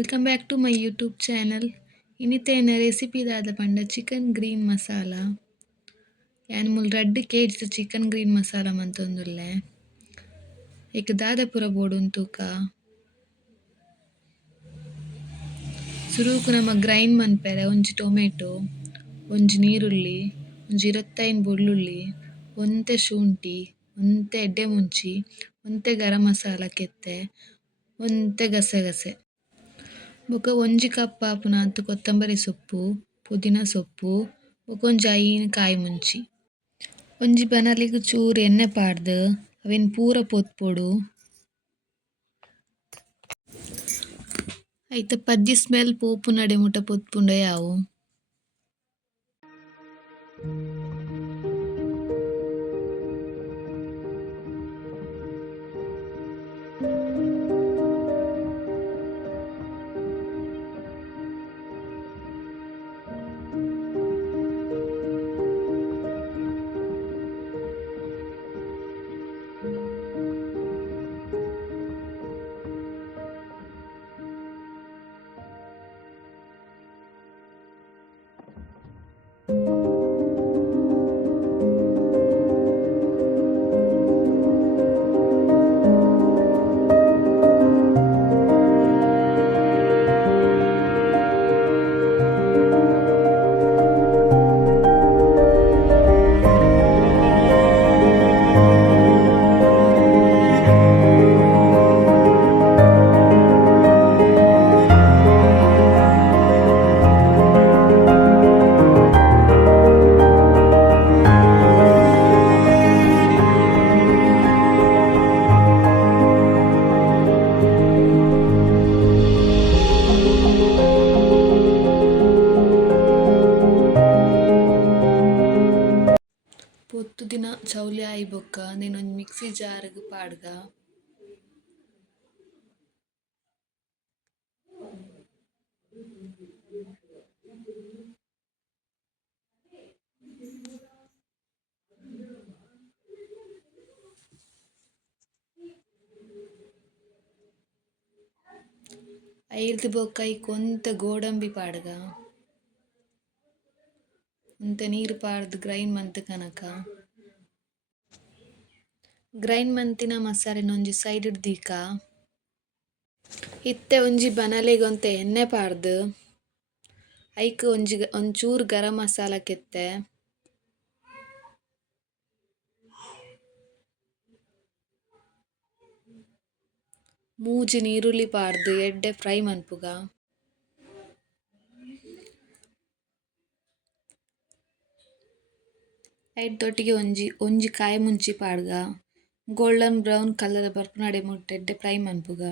Welcome back to my YouTube channel. ಇನ್ನಿತ್ತೇನ recipe ದಾದ ಪಂಡ ಚಿಕನ್ ಗ್ರೀನ್ ಮಸಾಲ. ಯಾನ್ ಮುಲ್ ರಡ್ಡ್ ಕೆಜಿದ ಚಿಕನ್ ಗ್ರೀನ್ ಮಸಾಲ ಮಂತೊಂದುಲ್ಲೆ. ಐಕ್ ದಾದ ಪೂರ ಬೋಡುನ್ ತೂಕ. ಸುರುಕು ನಮ ಗ್ರೈಂಡ್ ಮನ್ಪೆರೆ ಒಂಜಿ ಟೊಮೆಟೊ, ಒಂಜಿ ನೀರುಳ್ಳಿ, ಒಂಜಿ 25 ಬೆಳ್ಳುಳ್ಳಿ, ಒಂತೆ ಶುಂಠಿ, ಒಂತೆ ಎಡ್ಡೆ ಮುಂಚಿ, ಒಂತೆ ಗರಂ ಮಸಾಲ ಕೆತ್ತೆ, ಒಂತೆ ಗಸಗಸೆ. ಬೊಕ ಒಂಜಿ ಕಪ್ ಆಪುನಾತ್ ಕೊತ್ತಂಬರಿ ಸೊಪ್ಪು, ಪುದೀನ ಸೊಪ್ಪು, ಬೊಕ ಒಂಜಿ ಐನ್ ಕಾಯಿ ಮುಂಚಿ. ಒಂಜಿ ಬನಲಿಗ್ ಚೂರು ಎಣ್ಣೆ ಪಾಡ್ದ್ ಅವೆನ್ ಪೂರ ಪೊತ್ಪೊಡು. ಐತ ಪಜ್ಜಿ ಸ್ಮೆಲ್ ಪೋಪುನಡೆ ಮುಟ ಪೊತ್ಪುಂಡೆ ಆವು. ಪೊತ್ತು ದಿನ ಚೌಲಿ ಆಯಿ ಬೊಕ್ಕ ನೆನೊಂಜಿ ಮಿಕ್ಸಿ ಜಾರ್ಗ್ ಪಾಡ್ಗ. ಐರ್ದ್ ಬೊಕ್ಕ ಐಕ್ ಒಂತೆ ಗೋಡಂಬಿ ಪಾಡ್ಗ. ಒಂತೆ ನೀರ್ ಪಾರ್ದ್ ಗ್ರೈಂಡ್ ಮಂತ್ ಕನಕ. ಗ್ರೈಂಡ್ ಮಂತಿನ ಮಸಾಲೆನ ಒಂಜಿ ಸೈಡ್ಡ್ ದೀಕ. ಇತ್ತೆ ಒಂಜಿ ಬನಲೆಗ್ ಒಂತೆ ಎಣ್ಣೆ ಪಾರ್ದ್ ಐಕ್ ಒಂಚೂರು ಗರಂ ಮಸಾಲ ಕೆತ್ತೆ. ಮೂಜಿ ನೀರುಳ್ಳಿ ಪಾರ್ದ್ ಎಡ್ಡೆ ಫ್ರೈ ಮನ್ಪುಗ. ಐಟೊಟ್ಟಿಗೆ ಒಂಜಿ ಕಾಯಿ ಮುಂಚಿ ಪಾಡ್ಗ. ಗೋಲ್ಡನ್ ಬ್ರೌನ್ ಕಲರ್ ಬರ್ಪುನಡೆ ಮುಟ ಎಡ್ಡೆ ಫ್ರೈ ಮನ್ಪುಗ.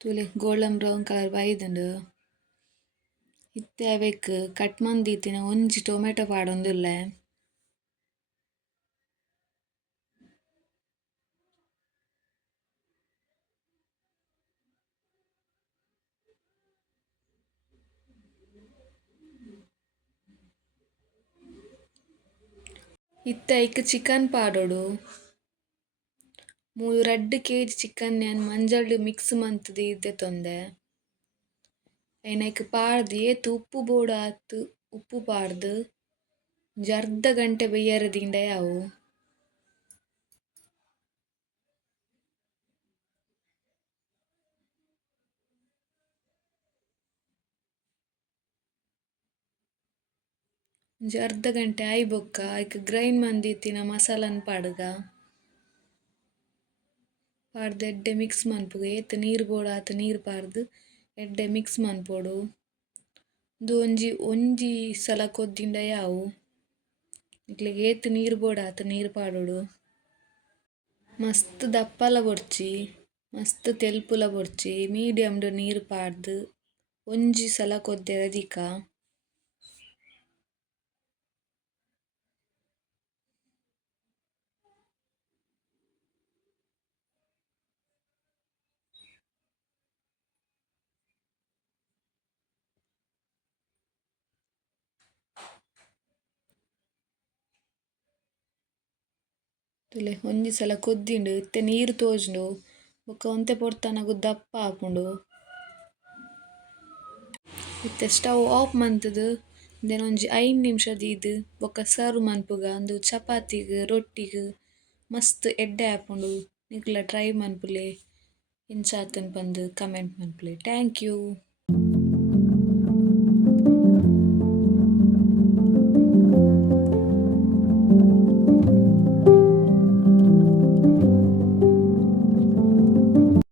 ತೂಲೆ ಗೋಲ್ಡನ್ ಬ್ರೌನ್ ಕಲರ್ ಬೈದ್ಂಡ್ ಇತ್ತೆ ಅವೆಕ್ ಕಟ್ ಮಂದೀತಿನ ಒಂಜಿ ಟೊಮೆಟೊ ಪಾಡೊಂದುಲ್ಲೆ. ಇತ್ತೆ ಐಕ್ ಚಿಕನ್ ಪಾಡೊಡು. ಮೂಲು ರಡ್ಡ್ ಕೆಜಿ ಚಿಕನ್ ಯಾನ್ ಮಂಜಲ್ ಮಿಕ್ಸ್ ಮಂತ್ ದೀದೆತೊಂದೆ. ಐನೈಕ್ ಪಾರ್ದ್ ಏತ್ ಉಪ್ಪು ಬೋಡು ಆತ್ ಉಪ್ಪು ಪಾರ್ದ್ ಒಂಜಿ ಅರ್ಧ ಗಂಟೆ ಬೆಯ್ಯರೆ ದಿಂಡೆ ಆವು. ಒಂಜಿ ಅರ್ಧ ಗಂಟೆ ಆಯಿ ಬೊಕ್ಕ ಐಕ್ ಗ್ರೈಂಡ್ ಮಂದೀತಿನ ಮಸಾಲಾನ್ ಪಾಡ್ಗ. ಪಾಡ್ದ್ ಎಡ್ಡೆ ಮಿಕ್ಸ್ ಮನ್ಪುಗ ಏತ್ ನೀರ್ ಬೋಡು ಆತ್ ನೀರ್ ಪಾರ್ದ್ ಎಡ್ಡೆ ಮಿಕ್ಸ್ ಮನ್ಪೊಡು. ಉಂದು ಒಂಜಿ ಸಲ ಕೊದ್ದಿಂಡ ಆವು. ನಿಕ್ಲೆಗ್ ಏತ್ ನೀರ್ ಬೋಡು ಆತ್ ನೀರ್ ಪಾಡೊಡು. ಮಸ್ತ್ ದಪ್ಪಲ ಬೊಡ್ಚಿ ಮಸ್ತ್ ತೆಲ್ಪುಲ ಬೊಡ್ಚಿ ಮೀಡಿಯಮ್‌ಡ್ ನೀರ್ ಪಾರ್ದ್ ಒಂಜಿ ಸಲ ಕೊದ್ದೆರೆ ದಿಕ್ಕ. ತುಲೆ ಒಂಜಿ ಸಲ ಕೊದ್ದಿಂಡು ಇತ್ತೆ ನೀರು ತೋಜುಂಡು ಬೊಕ ಒಂತೆ ಪೊರ್ತನಗ ದಪ್ಪ ಆಪುಂಡು. ಇತ್ತೆ ಸ್ಟವ್ ಆಫ್ ಮಂತುದು ಉಂದೆನ ಒಂಜಿ 5 ನಿಮಿಷ ದೀದ್ ಬೊಕ ಸರ್ವ್ ಮನ್ಪುಗ ಉಂದು ಚಪಾತಿಗ್ ರೊಟ್ಟಿಗ್ ಮಸ್ತ್ ಎಡ್ಡೆ ಆಪುಂಡು. ನಿಕ್ಲ ಟ್ರೈ ಮನ್ಪುಲೆ ಇಂಚಾತುಂಡು ಪಂದ್ ಕಮೆಂಟ್ ಮನ್ಪುಲೆ. Thank you.